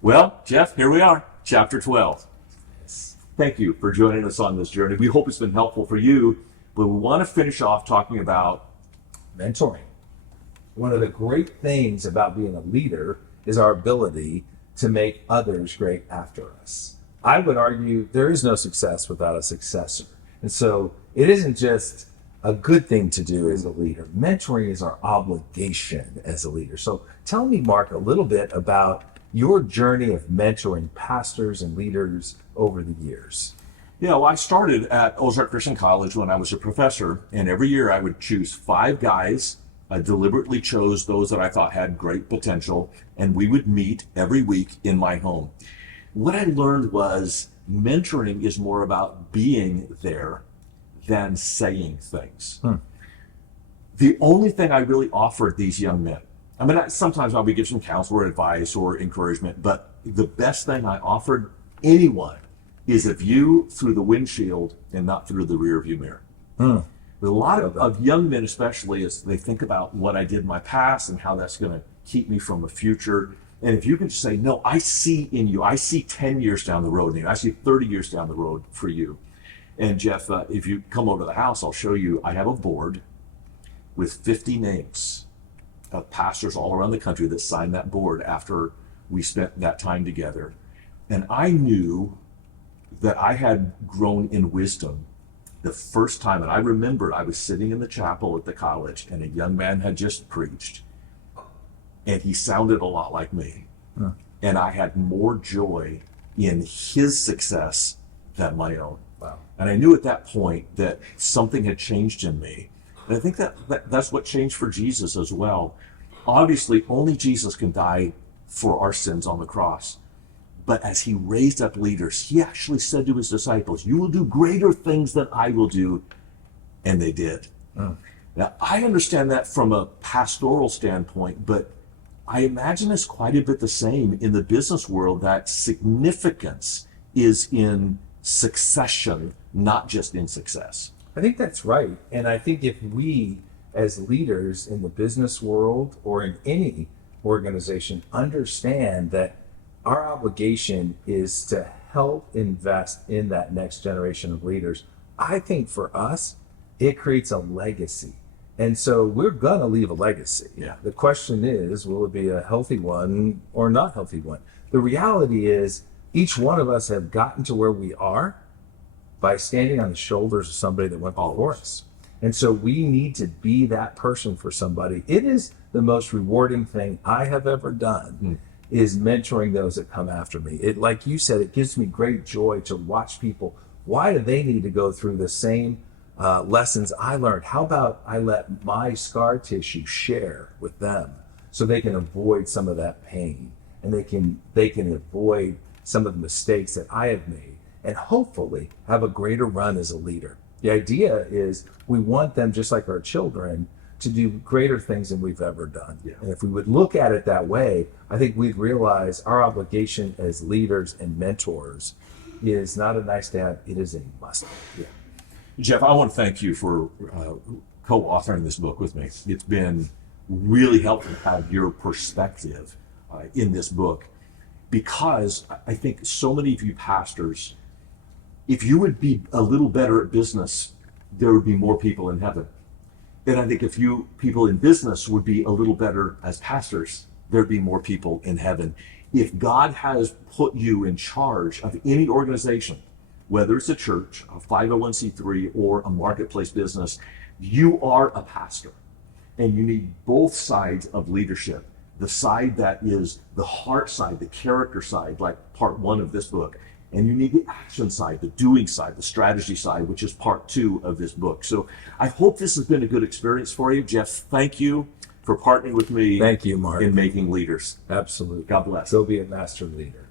Well, Jeff, here we are, chapter 12. Thank you for joining us on this journey. We hope it's been helpful for you, but we want to finish off talking about mentoring. One of the great things about being a leader is our ability to make others great after us. I would argue there is no success without a successor. And so it isn't just a good thing to do as a leader. Mentoring is our obligation as a leader. So tell me, Mark, a little bit about your journey of mentoring pastors and leaders over the years. Yeah, well, I started at Ozark Christian College when I was a professor, and every year I would choose 5 guys. I deliberately chose those that I thought had great potential, and we would meet every week in my home. What I learned was mentoring is more about being there than saying things. The only thing I really offered these young men, I mean, sometimes I'll be give some counsel or advice or encouragement, but the best thing I offered anyone is a view through the windshield and not through the rear view mirror. There's a lot of young men, especially as they think about what I did in my past and how that's going to keep me from the future. And if you can just say, no, I see in you, I see 10 years down the road in you, I see 30 years down the road for you. And Jeff, if you come over to the house, I'll show you, I have a board with 50 names of pastors all around the country that signed that board after we spent that time together. And I knew that I had grown in wisdom the first time. And I remember I was sitting in the chapel at the college and a young man had just preached and he sounded a lot like me. And I had more joy in his success than my own. Wow. And I knew at that point that something had changed in me. And I think that's what changed for Jesus as well. Obviously, only Jesus can die for our sins on the cross. But as he raised up leaders, he actually said to his disciples, you will do greater things than I will do. And they did. Now, I understand that from a pastoral standpoint, but I imagine it's quite a bit the same in the business world, that significance is in succession, not just in success. I think that's right. And I think if we, as leaders in the business world or in any organization, understand that our obligation is to help invest in that next generation of leaders, I think for us, it creates a legacy. And so we're going to leave a legacy. Yeah. The question is, will it be a healthy one or not healthy one? The reality is, each one of us have gotten to where we are by standing on the shoulders of somebody that went before us. And so we need to be that person for somebody. It is the most rewarding thing I have ever done is mentoring those that come after me. It, like you said, it gives me great joy to watch people. Why do they need to go through the same lessons I learned? How about I let my scar tissue share with them so they can avoid some of that pain and they can avoid some of the mistakes that I have made and hopefully have a greater run as a leader. The idea is we want them, just like our children, to do greater things than we've ever done. Yeah. And if we would look at it that way, I think we'd realize our obligation as leaders and mentors is not a nice to have, it is a must. Yeah. Jeff, I want to thank you for co-authoring this book with me. It's been really helpful to have your perspective in this book, because I think so many of you pastors, if you would be a little better at business, there would be more people in heaven. And I think if you people in business would be a little better as pastors, there'd be more people in heaven. If God has put you in charge of any organization, whether it's a church, a 501c3, or a marketplace business, you are a pastor. And you need both sides of leadership. The side that is the heart side, the character side, like part 1 of this book. And you need the action side, the doing side, the strategy side, which is part 2 of this book. So I hope this has been a good experience for you. Jeff, thank you for partnering with me. Thank you, Mark. In making leaders. Absolutely. God bless. Go be a master leader.